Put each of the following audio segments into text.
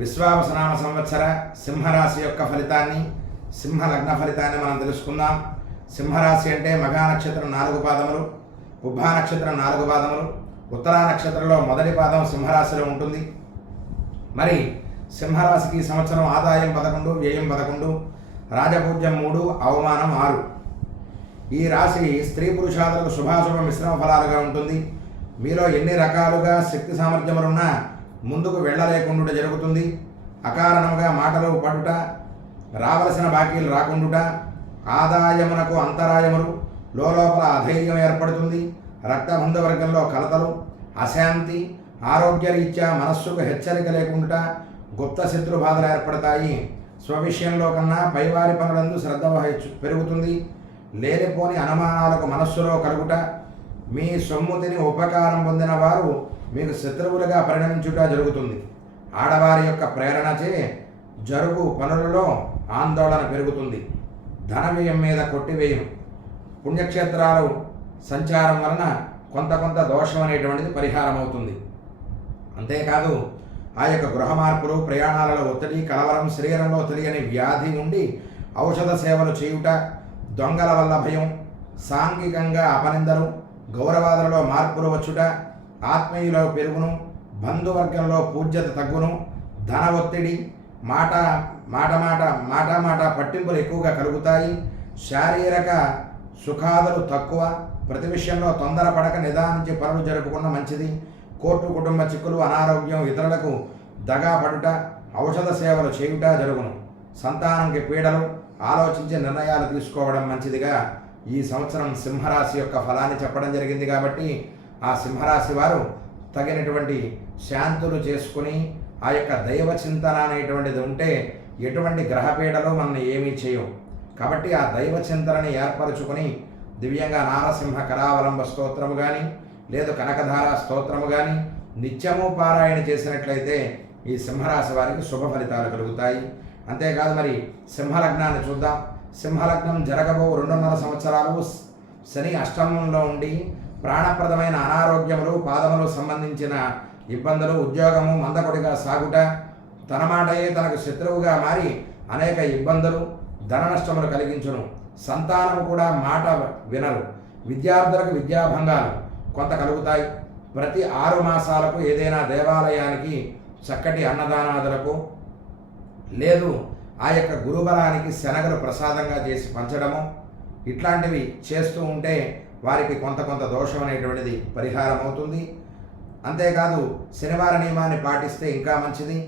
విశ్వావసనామ సంవత్సర సింహరాశి యొక్క ఫలితాన్ని, సింహ లగ్న ఫలితాన్ని మనం తెలుసుకుందాం. సింహరాశి అంటే మఘా నక్షత్రం 4 పాదములు, పుబ్బా నక్షత్రం 4 పాదములు, ఉత్తరా నక్షత్రంలో మొదటి పాదం సింహరాశిలో ఉంటుంది. మరి సింహరాశికి సంవత్సరం ఆదాయం 11, వ్యయం 11, రాజపూజ్యం 3, అవమానం 6. ఈ రాశి స్త్రీ పురుషాదులకు శుభాశుభ మిశ్రమ ఫలాలుగా ఉంటుంది. మీలో ఎన్ని రకాలుగా శక్తి సామర్థ్యములున్నా ముందుకు వెళ్ళలేకుండా జరుగుతుంది. అకారణంగా మాటలు పడుట, రావలసిన బాకీలు రాకుండుట, ఆదాయమునకు అంతరాయములు, లోపల అధైర్యం ఏర్పడుతుంది. రక్తబంధవర్గంలో కలతలు, అశాంతి, ఆరోగ్యరీత్యా మనస్సుకు హెచ్చరిక లేకుండా గుప్త శత్రు బాధలు ఏర్పడతాయి. స్వవిషయంలో కన్నా పైవారి పనులందు శ్రద్ధ పెరుగుతుంది. లేనిపోని అనుమానాలకు మనస్సులో కలుగుట, మీ సొమ్ముతిని ఉపకారం పొందిన వారు మీకు శత్రువులుగా పరిణమించుట జరుగుతుంది. ఆడవారి యొక్క ప్రేరణచే జరుగు పనులలో ఆందోళన పెరుగుతుంది. ధన వ్యయం మీద కొట్టివేయను. పుణ్యక్షేత్రాలు సంచారం వలన కొంత దోషం అనేటువంటిది పరిహారం అవుతుంది. అంతేకాదు ఆ యొక్క గృహ మార్పులు, ప్రయాణాలలో ఒత్తిడి, కలవరం, శరీరంలో తెలియని వ్యాధి నుండి ఔషధ సేవలు చేయుట, దొంగల వల్ల భయం, సాంఘికంగా అపనిందలు, గౌరవాదులలో మార్పులు వచ్చుట, ఆత్మీయుల పెరుగును, బంధువర్గంలో పూజ్యత తగ్గును, ధన ఒత్తిడి, మాట పట్టింపులు ఎక్కువగా కలుగుతాయి. శారీరక సుఖాదులు తక్కువ. ప్రతి విషయంలో తొందరపడక నిదానించి పనులు జరుపుకున్న మంచిది. కోర్టు కుటుంబ చిక్కులు, అనారోగ్యం, ఇతరులకు దగా పడుట, ఔషధ సేవలు చేయుట జరుగును. సంతానంకి పీడలు, ఆలోచించి నిర్ణయాలు తీసుకోవడం మంచిదిగా ఈ సంవత్సరం సింహరాశి యొక్క ఫలాన్ని చెప్పడం జరిగింది. కాబట్టి ఆ సింహరాశి వారు తగినటువంటి శాంతులు చేసుకుని ఆ యొక్క దైవ చింతన అనేటువంటిది ఉంటే ఎటువంటి గ్రహపీడలు మనల్ని ఏమీ చేయవు. కాబట్టి ఆ దైవ చింతనని ఏర్పరచుకొని దివ్యంగా నారసింహ కరావలంబ స్తోత్రము కానీ లేదు కనకధార స్తోత్రము కానీ నిత్యము పారాయణ చేసినట్లయితే ఈ సింహరాశి వారికి శుభ ఫలితాలు కలుగుతాయి. అంతేకాదు మరి సింహలగ్నాన్ని చూద్దాం. సింహలగ్నం జరగబో 2.5 సంవత్సరాలు శని అష్టమంలో ఉండి ప్రాణప్రదమైన అనారోగ్యములు, పాదములు సంబంధించిన ఇబ్బందులు, ఉద్యోగము మందకొడిగా సాగుట, తన మాటయే తనకు శత్రువుగా మారి అనేక ఇబ్బందులు, ధన నష్టములు కలిగించును. సంతానము కూడా మాట వినరు. విద్యార్థులకు విద్యాభంగాలు కొంత కలుగుతాయి. ప్రతి 6 మాసాలకు ఏదైనా దేవాలయానికి చక్కటి అన్నదానాదులకు లేదు ఆ యొక్క గురుబలానికి శనగలు ప్రసాదంగా చేసి పంచడము ఇట్లాంటివి చేస్తూ ఉంటే వారికి కొంత దోషం అనేటువంటిది పరిహారం అవుతుంది. అంతేకాదు శనివార నియమాన్ని పాటిస్తే ఇంకా మంచిది.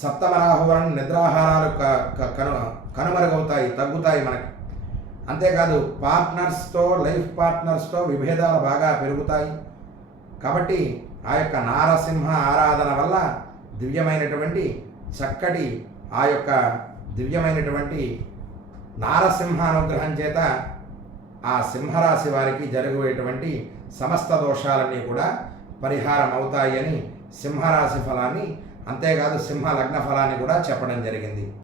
సప్తమ రాహు వలన నిద్రాహారాలు కనుమరుగవుతాయి, తగ్గుతాయి మనకి. అంతేకాదు లైఫ్ పార్ట్నర్స్తో విభేదాలు బాగా పెరుగుతాయి. కాబట్టి ఆ యొక్క నారసింహ ఆరాధన వల్ల దివ్యమైనటువంటి చక్కటి ఆ యొక్క దివ్యమైనటువంటి నారసింహ అనుగ్రహం చేత ఆ సింహరాశి వారికి జరిగేటువంటి సమస్త దోషాలన్నీ కూడా పరిహారం అవుతాయి అని సింహరాశి ఫలాన్ని, అంతేకాదు సింహ లగ్న ఫలాన్ని కూడా చెప్పడం జరిగింది.